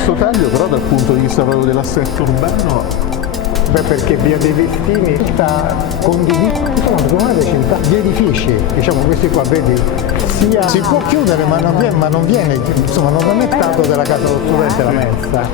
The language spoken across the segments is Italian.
questo taglio, però dal punto di vista proprio dell'assetto urbano. Beh, perché Via dei Vestini sta condividendo, insomma, secondo me le città, gli edifici, diciamo questi qua, vedi, si può chiudere ma non viene, insomma, non è stato della casa dello studente la mensa.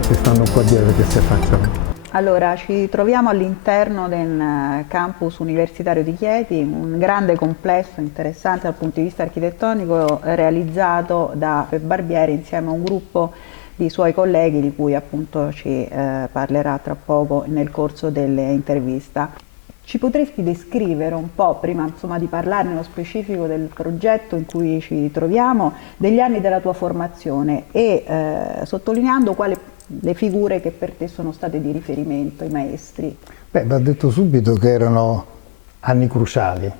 Ci stanno qua dietro che si affacciano. Allora, ci troviamo all'interno del campus universitario di Chieti, un grande complesso interessante dal punto di vista architettonico realizzato da Peppe Barbieri insieme a un gruppo di suoi colleghi di cui appunto ci parlerà tra poco nel corso dell'intervista. Ci potresti descrivere un po', prima insomma, di parlare nello specifico del progetto in cui ci troviamo, degli anni della tua formazione e sottolineando le figure che per te sono state di riferimento, i maestri? Beh, va detto subito che erano anni cruciali,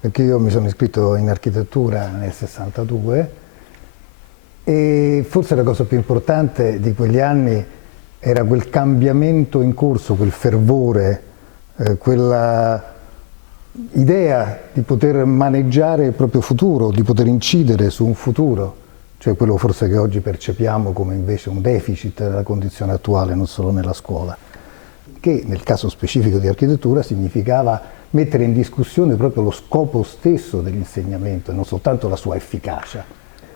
perché io mi sono iscritto in architettura nel 62 e forse la cosa più importante di quegli anni era quel cambiamento in corso, quel fervore, quella idea di poter maneggiare il proprio futuro, di poter incidere su un futuro, cioè quello forse che oggi percepiamo come invece un deficit della condizione attuale, non solo nella scuola, che nel caso specifico di architettura significava mettere in discussione proprio lo scopo stesso dell'insegnamento e non soltanto la sua efficacia.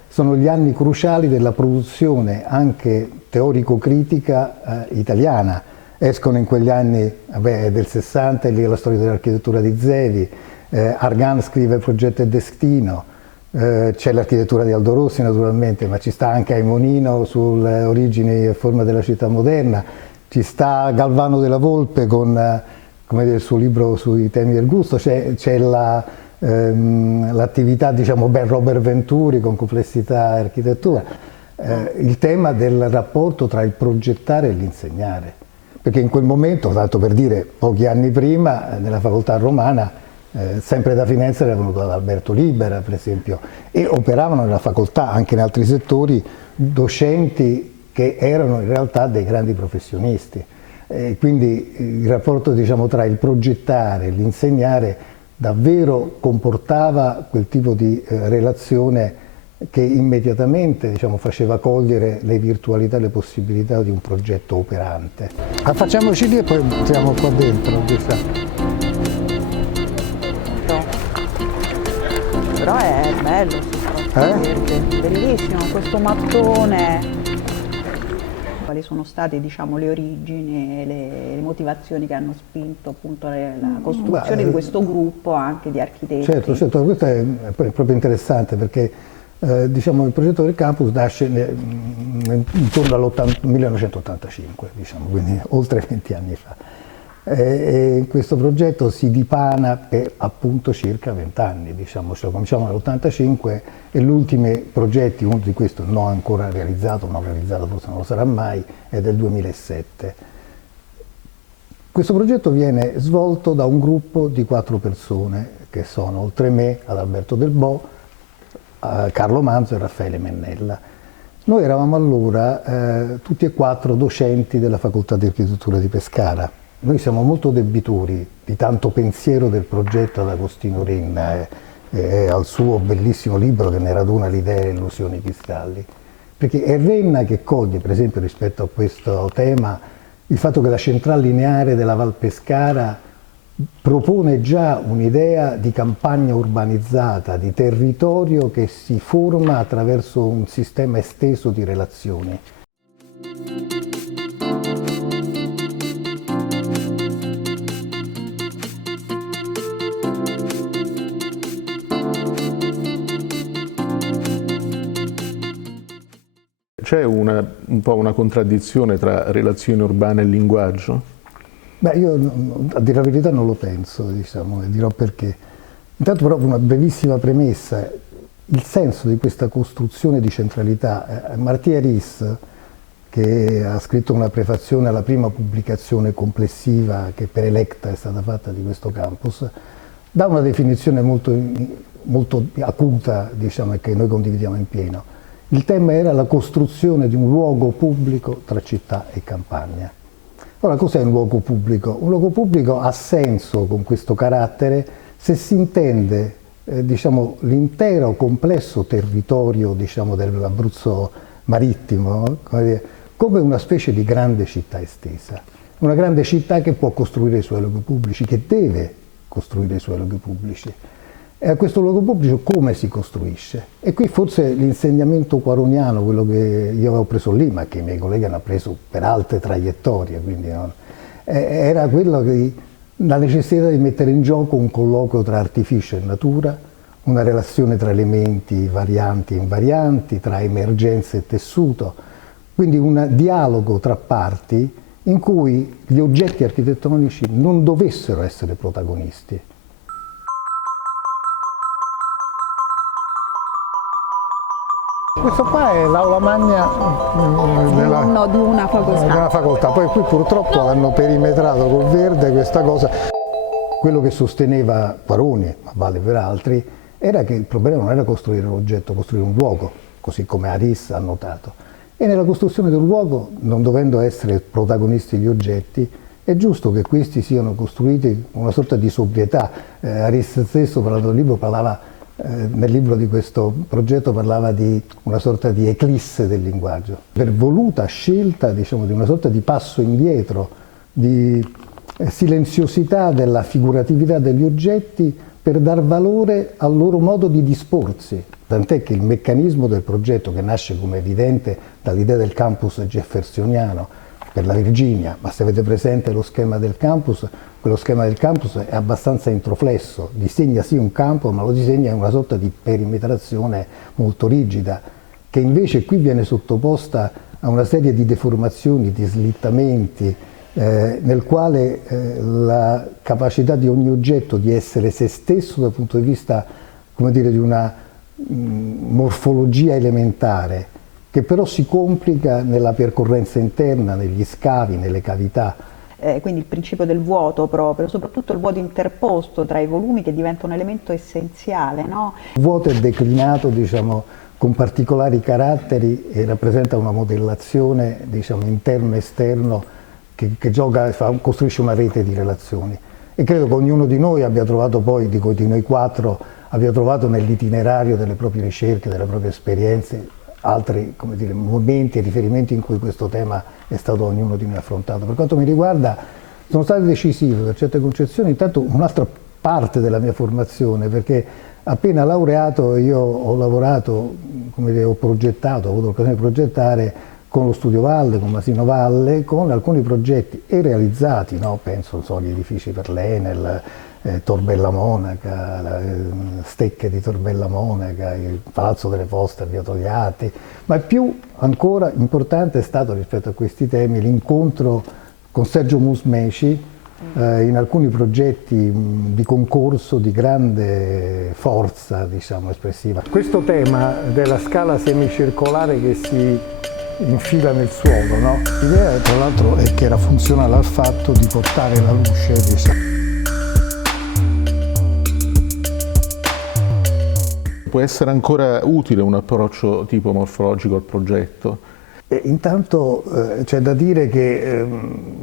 Sono gli anni cruciali della produzione anche teorico-critica italiana. Escono in quegli anni del 60, lì la storia dell'architettura di Zevi, Argan scrive il progetto e Destino, c'è l'architettura di Aldo Rossi naturalmente, ma ci sta anche Aimonino sulle origini e forma della città moderna, ci sta Galvano della Volpe con come dire, il suo libro sui temi del gusto, c'è l'attività, diciamo, Robert Venturi con complessità e architettura, il tema del rapporto tra il progettare e l'insegnare. Perché in quel momento, tanto per dire, pochi anni prima, nella facoltà romana, sempre da Firenze era venuto ad Alberto Libera, per esempio, e operavano nella facoltà, anche in altri settori, docenti che erano in realtà dei grandi professionisti. Quindi il rapporto, diciamo, tra il progettare e l'insegnare davvero comportava quel tipo di relazione che immediatamente, diciamo, faceva cogliere le virtualità e le possibilità di un progetto operante. Ma facciamoci lì e poi entriamo qua dentro. Però è bello, bellissimo questo mattone. Quali sono state, diciamo, le origini e le motivazioni che hanno spinto appunto la costruzione di questo gruppo anche di architetti? Certo, questo è proprio interessante perché diciamo, il progetto del campus nasce intorno al 1985, diciamo, quindi oltre 20 anni fa. E questo progetto si dipana per appunto circa 20 anni, diciamo, cioè cominciamo nell'85 e gli ultimi progetti, uno di questi non ancora realizzato, forse non lo sarà mai, è del 2007. Questo progetto viene svolto da un gruppo di 4 persone che sono, oltre me, Adalberto Del Bo, Carlo Manzo e Raffaele Mennella. Noi eravamo allora tutti e 4 docenti della Facoltà di Architettura di Pescara. Noi siamo molto debitori di tanto pensiero del progetto ad Agostino Renna e al suo bellissimo libro che ne raduna le idee e le illusioni cristalli. Perché è Renna che coglie, per esempio, rispetto a questo tema, il fatto che la centrale lineare della Val Pescara propone già un'idea di campagna urbanizzata, di territorio che si forma attraverso un sistema esteso di relazioni. C'è un po' una contraddizione tra relazioni urbane e linguaggio? Beh, io a dire la verità non lo penso, diciamo, e dirò perché. Intanto però una brevissima premessa, il senso di questa costruzione di centralità. Martí Arís, che ha scritto una prefazione alla prima pubblicazione complessiva che per Electa è stata fatta di questo campus, dà una definizione molto acuta, diciamo, e che noi condividiamo in pieno. Il tema era la costruzione di un luogo pubblico tra città e campagna. Ora, cos'è un luogo pubblico? Un luogo pubblico ha senso con questo carattere se si intende diciamo, l'intero complesso territorio, diciamo, dell'Abruzzo marittimo, come una specie di grande città estesa, una grande città che può costruire i suoi luoghi pubblici, che deve costruire i suoi luoghi pubblici. E a questo luogo pubblico come si costruisce? E qui forse l'insegnamento quaroniano, quello che io avevo preso lì, ma che i miei colleghi hanno preso per altre traiettorie, quindi era quello che la necessità di mettere in gioco un colloquio tra artificio e natura, una relazione tra elementi varianti e invarianti, tra emergenza e tessuto, quindi un dialogo tra parti in cui gli oggetti architettonici non dovessero essere protagonisti. Questo qua è l'aula magna di una facoltà. Poi qui purtroppo hanno perimetrato col verde questa cosa. Quello che sosteneva Quaroni, ma vale per altri, era che il problema non era costruire un oggetto, costruire un luogo, così come Aris ha notato. E nella costruzione del luogo, non dovendo essere protagonisti gli oggetti, è giusto che questi siano costruiti con una sorta di sobrietà. Aris stesso, parlando del libro, nel libro di questo progetto parlava di una sorta di eclisse del linguaggio, per voluta scelta, diciamo, di una sorta di passo indietro, di silenziosità della figuratività degli oggetti per dar valore al loro modo di disporsi. Tant'è che il meccanismo del progetto, che nasce come evidente dall'idea del campus jeffersoniano per la Virginia, ma se avete presente lo schema del campus, quello schema del campus è abbastanza introflesso, disegna sì un campo, ma lo disegna in una sorta di perimetrazione molto rigida, che invece qui viene sottoposta a una serie di deformazioni, di slittamenti, nel quale la capacità di ogni oggetto di essere se stesso dal punto di vista, come dire, di una morfologia elementare, che però si complica nella percorrenza interna, negli scavi, nelle cavità. Quindi il principio del vuoto proprio, soprattutto il vuoto interposto tra i volumi che diventa un elemento essenziale, no? Il vuoto è declinato, diciamo, con particolari caratteri e rappresenta una modellazione, diciamo, interno-esterno che gioca, costruisce una rete di relazioni. E credo che ognuno di noi abbia trovato poi, di noi quattro, abbia trovato nell'itinerario delle proprie ricerche, delle proprie esperienze, altri, come dire, momenti e riferimenti in cui questo tema è stato ognuno di noi affrontato. Per quanto mi riguarda sono state decisive per certe concezioni, intanto un'altra parte della mia formazione, perché appena laureato io ho lavorato, come dire, ho progettato, ho avuto l'occasione di progettare con lo Studio Valle, con Masino Valle, con alcuni progetti e realizzati, no? Penso, non so, gli edifici per l'Enel, Torbella Monaca, Stecche di Torbella Monaca, il Palazzo delle Poste a Via Togliatti, ma più ancora importante è stato rispetto a questi temi l'incontro con Sergio Musmeci in alcuni progetti di concorso di grande forza, diciamo, espressiva. Questo tema della scala semicircolare che si infila nel suolo, no? L'idea tra l'altro è che era funzionale al fatto di portare la luce, diciamo. Può essere ancora utile un approccio tipo morfologico al progetto? Intanto c'è da dire che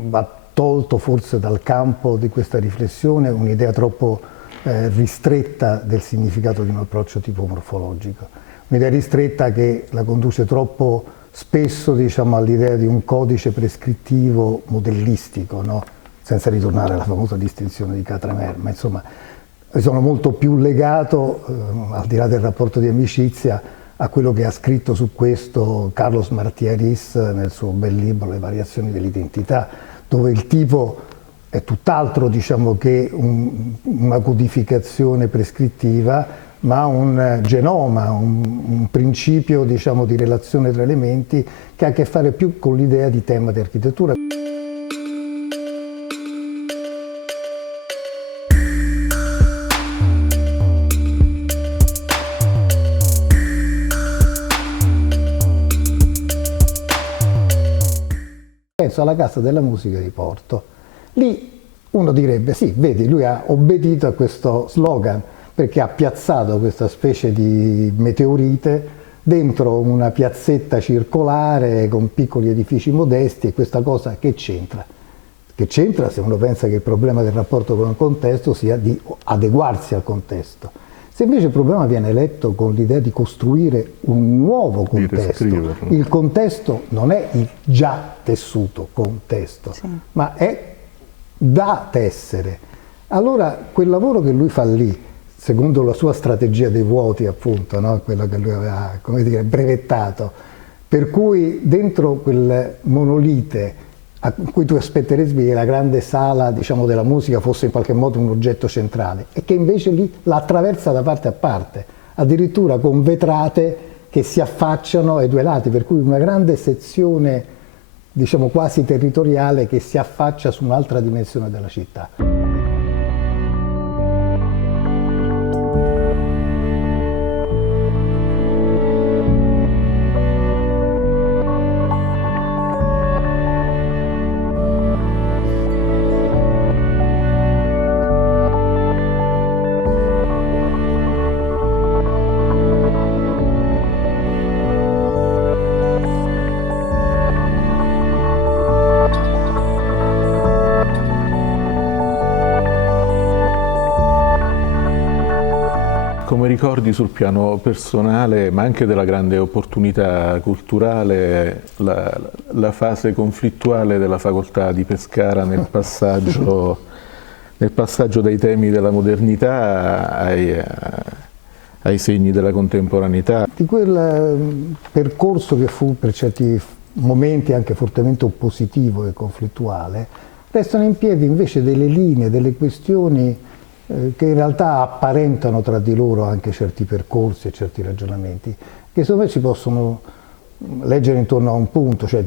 va tolto forse dal campo di questa riflessione un'idea troppo ristretta del significato di un approccio tipo morfologico. Un'idea ristretta che la conduce troppo spesso, diciamo, all'idea di un codice prescrittivo modellistico, no? Senza ritornare alla famosa distinzione di Quatremer, ma insomma sono molto più legato, al di là del rapporto di amicizia, a quello che ha scritto su questo Carlos Martí Aris nel suo bel libro Le variazioni dell'identità, dove il tipo è tutt'altro, diciamo, che una codificazione prescrittiva, ma un genoma, un principio, diciamo, di relazione tra elementi che ha a che fare più con l'idea di tema di architettura. Penso alla Casa della Musica di Porto. Lì uno direbbe, sì, vedi, lui ha obbedito a questo slogan perché ha piazzato questa specie di meteorite dentro una piazzetta circolare con piccoli edifici modesti, e questa cosa che c'entra? Che c'entra se uno pensa che il problema del rapporto con il contesto sia di adeguarsi al contesto. Se invece il problema viene letto con l'idea di costruire un nuovo contesto, il contesto non è il già tessuto contesto, ma è da tessere. Allora quel lavoro che lui fa lì, secondo la sua strategia dei vuoti appunto, no? Quello che lui aveva, come dire, brevettato, per cui dentro quel monolite a cui tu aspetteresti che la grande sala, diciamo, della musica fosse in qualche modo un oggetto centrale, e che invece lì la attraversa da parte a parte, addirittura con vetrate che si affacciano ai due lati, per cui una grande sezione, diciamo, quasi territoriale che si affaccia su un'altra dimensione della città. Come ricordi sul piano personale, ma anche della grande opportunità culturale, la fase conflittuale della facoltà di Pescara nel passaggio dai temi della modernità ai segni della contemporaneità? Di quel percorso che fu per certi momenti anche fortemente oppositivo e conflittuale, restano in piedi invece delle linee, delle questioni che in realtà apparentano tra di loro anche certi percorsi e certi ragionamenti, che secondo me si possono leggere intorno a un punto, cioè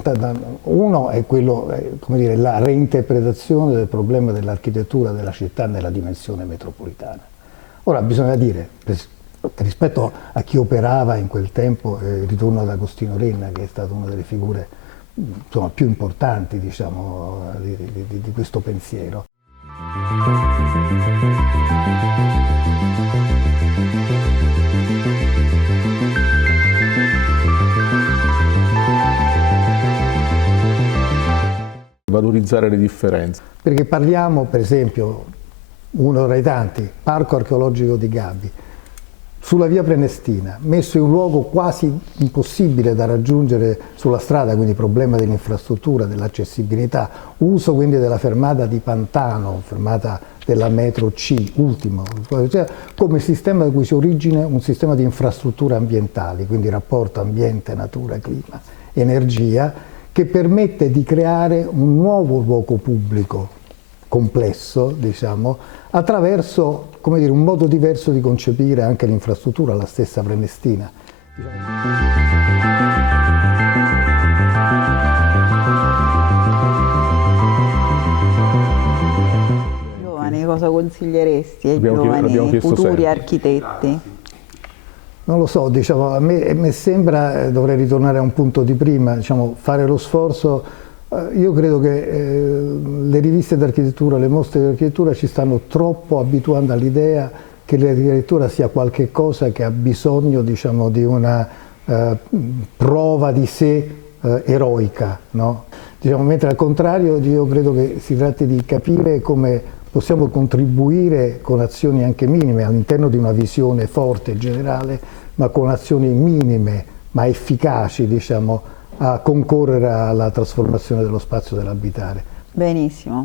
uno è quello, come dire, la reinterpretazione del problema dell'architettura della città nella dimensione metropolitana. Ora bisogna dire, rispetto a chi operava in quel tempo, ritorno ad Agostino Renna, che è stata una delle figure, insomma, più importanti, diciamo, di questo pensiero. Valorizzare le differenze. Perché parliamo, per esempio, uno tra i tanti, Parco Archeologico di Gabbi, sulla via Prenestina, messo in un luogo quasi impossibile da raggiungere sulla strada, quindi problema dell'infrastruttura, dell'accessibilità, uso quindi della fermata di Pantano, fermata della metro C, ultimo, cioè, come sistema da cui si origina un sistema di infrastrutture ambientali, quindi rapporto ambiente, natura, clima, energia, che permette di creare un nuovo luogo pubblico complesso, diciamo, attraverso, come dire, un modo diverso di concepire anche l'infrastruttura, la stessa Prenestina. Giovani, cosa consiglieresti ai giovani futuri architetti? Non lo so, diciamo, a me sembra, dovrei ritornare a un punto di prima, diciamo, fare lo sforzo. Io credo che le riviste d'architettura, le mostre di architettura ci stanno troppo abituando all'idea che l'architettura sia qualche cosa che ha bisogno, diciamo, di una prova di sé eroica, no? Diciamo, mentre al contrario io credo che si tratti di capire come possiamo contribuire con azioni anche minime all'interno di una visione forte e generale, ma con azioni minime ma efficaci, diciamo, a concorrere alla trasformazione dello spazio dell'abitare. Benissimo.